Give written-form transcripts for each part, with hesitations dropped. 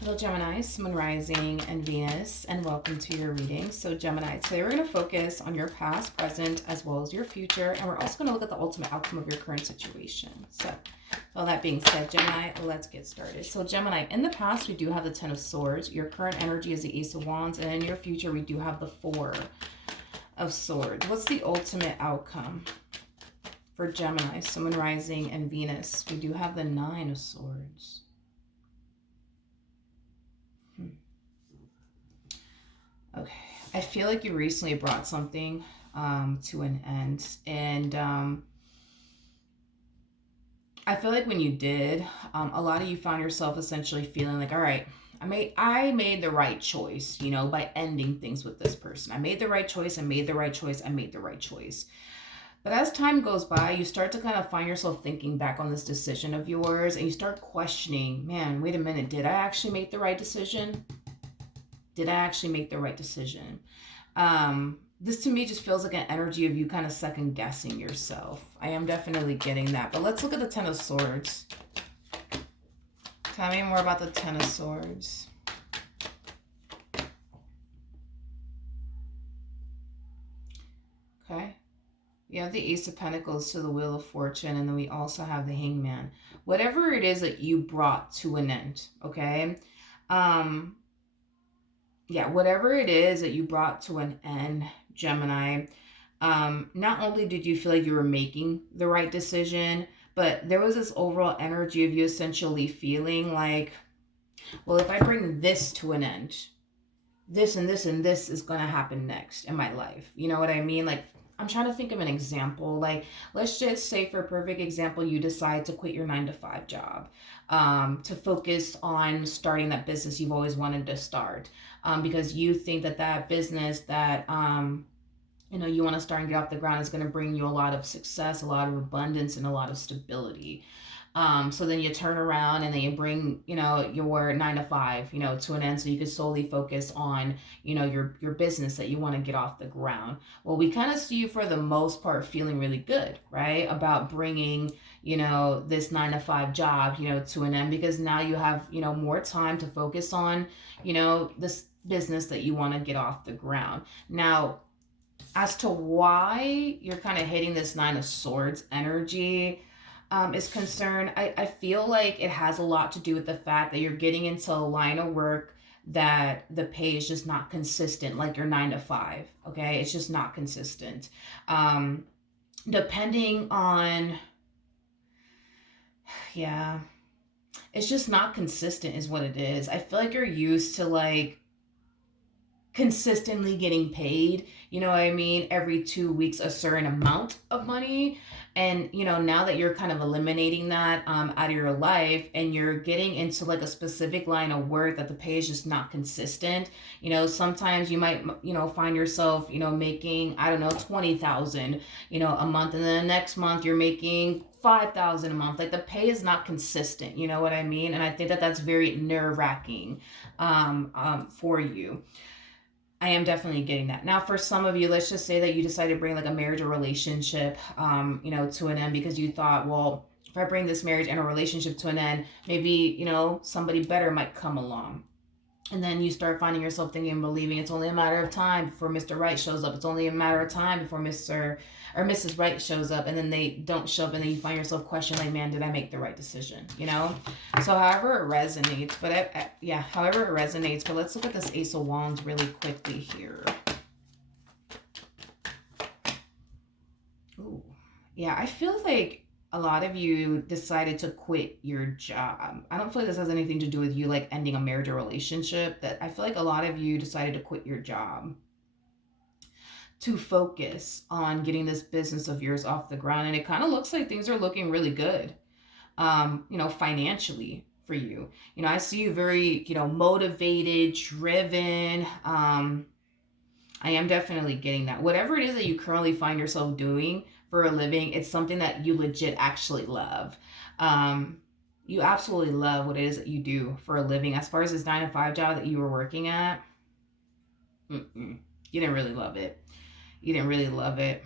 Hello, Gemini, Sun Rising, and Venus, and welcome to your reading. So, Gemini, today we're going to focus on your past, present, as well as your future, and we're also going to look at the ultimate outcome of your current situation. So, all that being said, Gemini, let's get started. So, Gemini, in the past, we do have the Ten of Swords. Your current energy is the Ace of Wands, and in your future, we do have the Four of Swords. What's the ultimate outcome for Gemini, Sun Rising, and Venus? We do have the Nine of Swords. Okay, I feel like you recently brought something to an end, and I feel like when you did, a lot of you found yourself essentially feeling like, all right, I made the right choice, you know, by ending things with this person. I made the right choice. I made the right choice. I made the right choice. But as time goes by, you start to kind of find yourself thinking back on this decision of yours, and you start questioning, man, wait a minute, did I actually make the right decision? Did I actually make the right decision? This to me just feels like an energy of you kind of second guessing yourself. I am definitely getting that. But let's look at the Ten of Swords. Tell me more about the Ten of Swords. Okay. You have the Ace of Pentacles to the Wheel of Fortune, and then we also have the Hangman. Whatever it is that you brought to an end, okay? Yeah, whatever it is that you brought to an end, Gemini, not only did you feel like you were making the right decision, but there was this overall energy of you essentially feeling like, well, if I bring this to an end, this and this and this is going to happen next in my life. You know what I mean? Like, I'm trying to think of an example. Like, let's just say for a perfect example, you decide to quit your 9-to-5 job to focus on starting that business you've always wanted to start because you think that that business that, you know, you want to start and get off the ground is going to bring you a lot of success, a lot of abundance, and a lot of stability. So then you turn around and then you bring, you know, your 9-to-5, you know, to an end so you could solely focus on, you know, your business that you want to get off the ground. Well, we kind of see you for the most part feeling really good, right? About bringing, you know, this 9-to-5 job, you know, to an end because now you have, you know, more time to focus on, you know, this business that you want to get off the ground. Now, as to why you're kind of hitting this Nine of Swords energy, is concerned, I feel like it has a lot to do with the fact that you're getting into a line of work that the pay is just not consistent, like your 9-to-5. Okay, it's just not consistent. Depending on, yeah, it's just not consistent, is what it is. I feel like you're used to like consistently getting paid, you know what I mean, every 2 weeks a certain amount of money. And you know, now that you're kind of eliminating that out of your life and you're getting into like a specific line of work that the pay is just not consistent, you know, sometimes you might, you know, find yourself, you know, making, I don't know, 20,000, you know, a month, and then the next month you're making 5,000 a month. Like the pay is not consistent, you know what I mean? And I think that that's very nerve-wracking for you. I am definitely getting that. Now, for some of you, let's just say that you decided to bring like a marriage or relationship, you know, to an end because you thought, well, if I bring this marriage and a relationship to an end, maybe, you know, somebody better might come along. And then you start finding yourself thinking and believing it's only a matter of time before Mr. Right shows up. It's only a matter of time before Mr. or Mrs. Right shows up, and then they don't show up, and then you find yourself questioning, like, man, did I make the right decision? You know? So however it resonates, but yeah, however it resonates. But let's look at this Ace of Wands really quickly here. Ooh. Yeah, I feel like a lot of you decided to quit your job. I don't feel like this has anything to do with you like ending a marriage or relationship. That I feel like a lot of you decided to quit your job to focus on getting this business of yours off the ground. And it kind of looks like things are looking really good, you know, financially for you. You know, I see you very, you know, motivated, driven. I am definitely getting that. Whatever it is that you currently find yourself doing for a living, it's something that you legit actually love. You absolutely love what it is that you do for a living. As far as this 9-to-5 job that you were working at, you didn't really love it. You didn't really love it.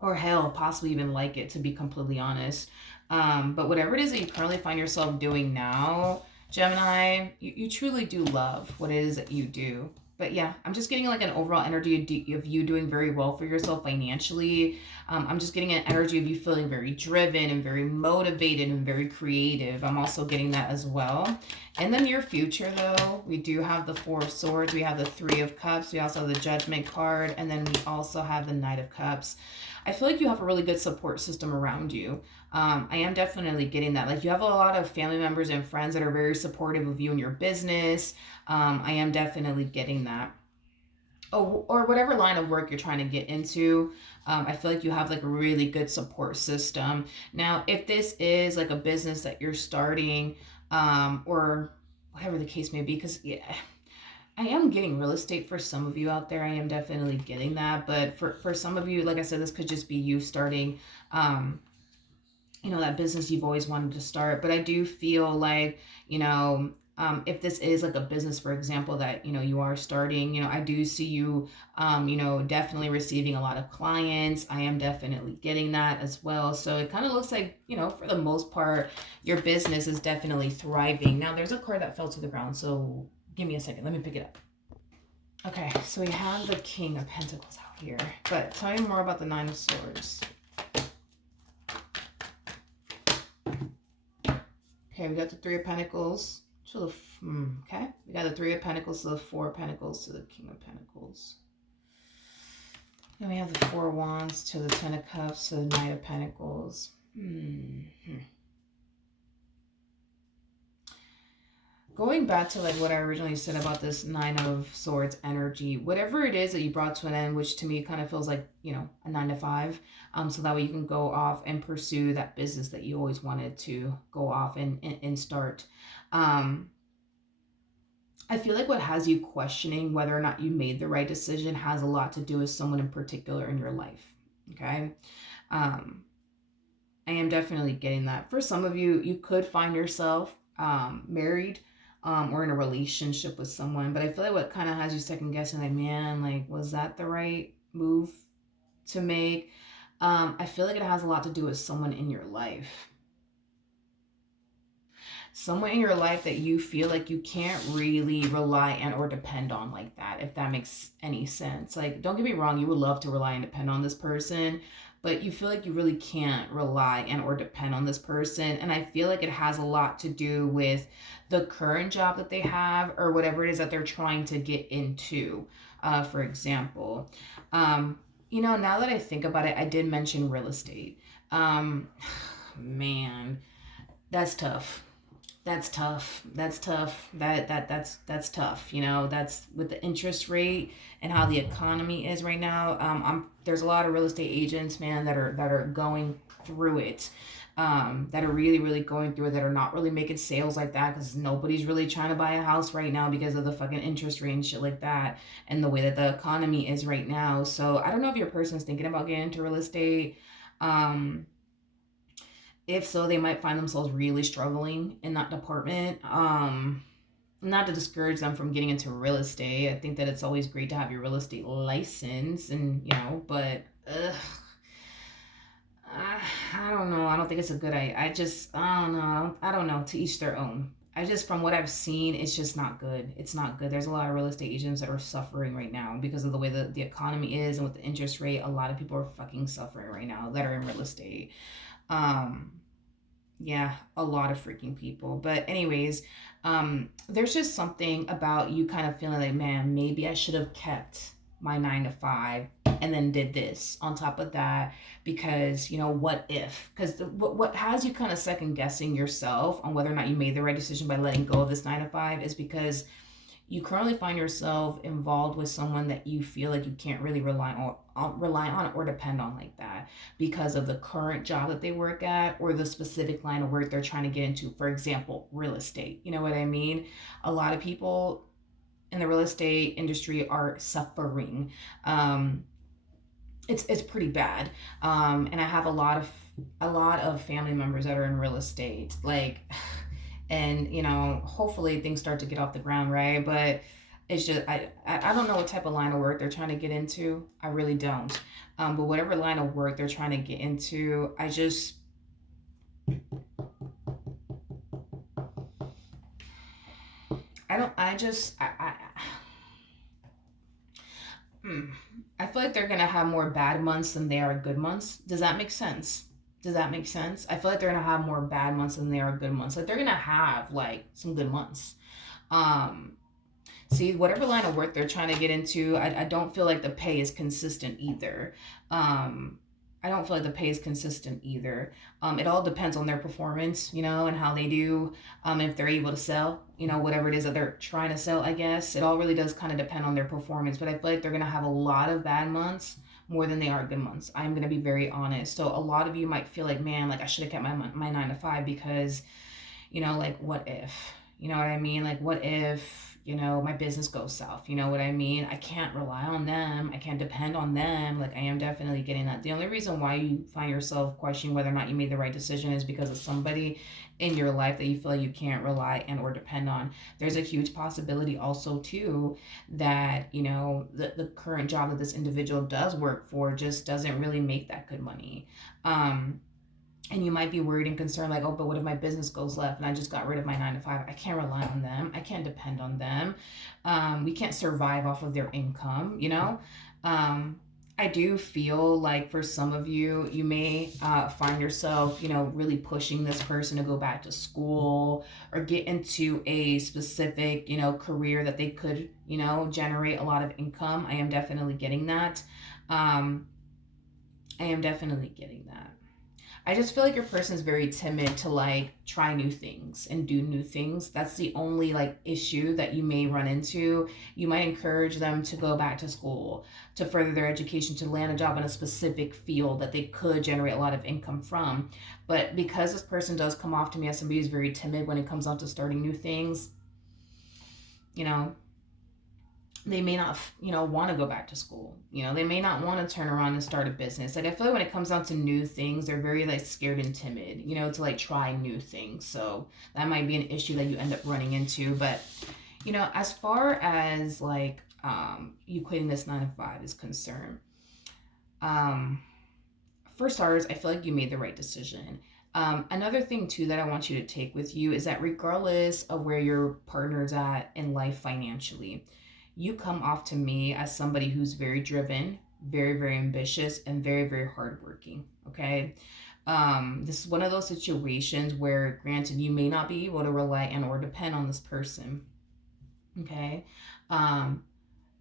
Or hell, possibly even like it, to be completely honest. But whatever it is that you currently find yourself doing now, Gemini, you truly do love what it is that you do. But yeah, I'm just getting like an overall energy of you doing very well for yourself financially. I'm just getting an energy of you feeling very driven and very motivated and very creative. I'm also getting that as well. In the near future, though, we do have the Four of Swords. We have the Three of Cups. We also have the Judgment card. And then we also have the Knight of Cups. I feel like you have a really good support system around you. I am definitely getting that. Like you have a lot of family members and friends that are very supportive of you and your business. I am definitely getting that. Oh, or whatever line of work you're trying to get into. I feel like you have like a really good support system. Now, if this is like a business that you're starting, or whatever the case may be, because yeah, I am getting real estate for some of you out there. I am definitely getting that. But for some of you, like I said, this could just be you starting, that business you've always wanted to start. But I do feel like, if this is like a business, for example, that, you are starting, I do see you, definitely receiving a lot of clients. I am definitely getting that as well. So it kind of looks like, for the most part, your business is definitely thriving. Now there's a card that fell to the ground. So give me a second. Let me pick it up. Okay, so we have the King of Pentacles out here. But tell me more about the Nine of Swords. Okay, we got the Three of Pentacles to the... okay, we got the Three of Pentacles to the Four of Pentacles to the King of Pentacles. And we have the Four of Wands to the Ten of Cups to the Knight of Pentacles. Going back to like what I originally said about this Nine of Swords energy, whatever it is that you brought to an end, which to me kind of feels like, a 9 to 5. So that way you can go off and pursue that business that you always wanted to go off and start. I feel like what has you questioning whether or not you made the right decision has a lot to do with someone in particular in your life. Okay. I am definitely getting that. For some of you, you could find yourself married, or in a relationship with someone. But I feel like what kind of has you second guessing, like, man, like, was that the right move to make? I feel like it has a lot to do with someone in your life. Someone in your life that you feel like you can't really rely and or depend on like that, if that makes any sense. Like, don't get me wrong, you would love to rely and depend on this person, but you feel like you really can't rely and or depend on this person. And I feel like it has a lot to do with the current job that they have or whatever it is that they're trying to get into. For example, now that I think about it, I did mention real estate. Man, that's tough. That's tough. That's tough. That's tough. That's with the interest rate and how the economy is right now. There's a lot of real estate agents, man, that are going through it. That are really, really going through it, that are not really making sales like that because nobody's really trying to buy a house right now because of the fucking interest rate and shit like that and the way that the economy is right now. So I don't know if your person's thinking about getting into real estate. If so, they might find themselves really struggling in that department. Not to discourage them from getting into real estate. I think that it's always great to have your real estate license but I don't know. I don't think it's a good idea. I don't know. I don't know. To each their own. From what I've seen, it's just not good. It's not good. There's a lot of real estate agents that are suffering right now because of the way that the economy is and with the interest rate. A lot of people are fucking suffering right now that are in real estate. Yeah, a lot of freaking people. But anyways, there's just something about you kind of feeling like, man, maybe I should have kept my 9 to 5 and then did this on top of that because, what if? Because what has you kind of second guessing yourself on whether or not you made the right decision by letting go of this 9 to 5 is because you currently find yourself involved with someone that you feel like you can't really rely on or depend on like that because of the current job that they work at or the specific line of work they're trying to get into. For example, real estate. You know what I mean? A lot of people in the real estate industry are suffering. It's pretty bad. And I have a lot of family members that are in real estate. Like, and hopefully things start to get off the ground, right? But it's just I don't know what type of line of work they're trying to get into. I really don't. But whatever line of work they're trying to get into, I just, I feel like they're gonna have more bad months than they are good months. Does that make sense? Does that make sense? I feel like they're gonna have more bad months than they are good months. Like they're gonna have like some good months. Um, See, whatever line of work they're trying to get into, I don't feel like the pay is consistent either. Um, I don't feel like the pay is consistent either. It all depends on their performance, and how they do. If they're able to sell, whatever it is that they're trying to sell, I guess. It all really does kind of depend on their performance. But I feel like they're going to have a lot of bad months more than they are good months. I'm going to be very honest. So a lot of you might feel like, man, like I should have kept my 9 to 5 because like what if? You know what I mean? Like what if, my business goes south? You know what I mean? I can't rely on them. I can't depend on them. Like I am definitely getting that. The only reason why you find yourself questioning whether or not you made the right decision is because of somebody in your life that you feel like you can't rely and or depend on. There's a huge possibility also too that, the current job that this individual does work for just doesn't really make that good money. And you might be worried and concerned, like, oh, but what if my business goes left and I just got rid of my 9 to 5? I can't rely on them. I can't depend on them. We can't survive off of their income. I do feel like for some of you, you may find yourself, really pushing this person to go back to school or get into a specific, career that they could, generate a lot of income. I am definitely getting that. I am definitely getting that. I just feel like your person is very timid to like try new things and do new things. That's the only like issue that you may run into. You might encourage them to go back to school, to further their education, to land a job in a specific field that they could generate a lot of income from. But because this person does come off to me as somebody who's very timid when it comes down to starting new things, you know, they may not, want to go back to school. They may not want to turn around and start a business. Like I feel like when it comes down to new things, they're very like scared and timid, to like try new things. So that might be an issue that you end up running into. But, as far as like you quitting this 9 to 5 is concerned, for starters, I feel like you made the right decision. Another thing too that I want you to take with you is that regardless of where your partner's at in life financially, you come off to me as somebody who's very driven, very, very ambitious, and very, very hardworking. Okay. This is one of those situations where, granted, you may not be able to rely and or depend on this person. Okay.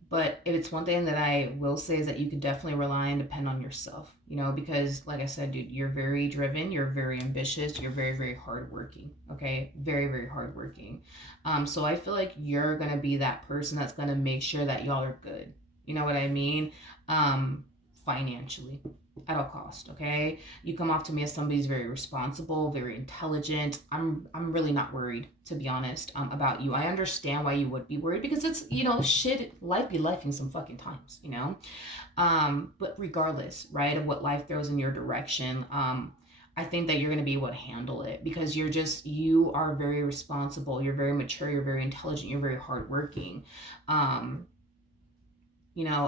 But if it's one thing that I will say is that you can definitely rely and depend on yourself, because like I said, dude, you're very driven, you're very ambitious, you're very, very hardworking. Okay. Very, very hardworking. So I feel like you're going to be that person that's going to make sure that y'all are good. You know what I mean? Financially at all cost. Okay. You come off to me as somebody who's very responsible, very intelligent. I'm really not worried, to be honest, about you. I understand why you would be worried because it's, shit, life be lifing some fucking times, but regardless, right, of what life throws in your direction, I think that you're going to be able to handle it because you are very responsible. You're very mature. You're very intelligent. You're very hardworking.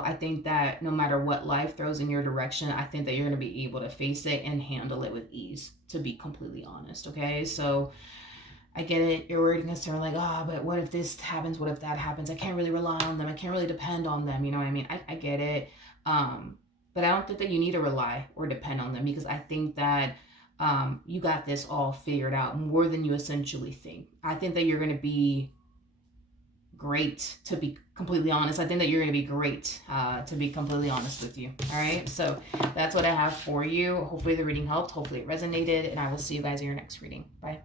I think that no matter what life throws in your direction, I think that you're going to be able to face it and handle it with ease, to be completely honest. Okay. So I get it. You're worried and concerned, like, but what if this happens? What if that happens? I can't really rely on them. I can't really depend on them. You know what I mean? I get it. But I don't think that you need to rely or depend on them because I think that you got this all figured out more than you essentially think. I think that you're going to be great, to be completely honest. I think that you're going to be great, to be completely honest with you. All right. So that's what I have for you. Hopefully the reading helped. Hopefully it resonated. And I will see you guys in your next reading. Bye.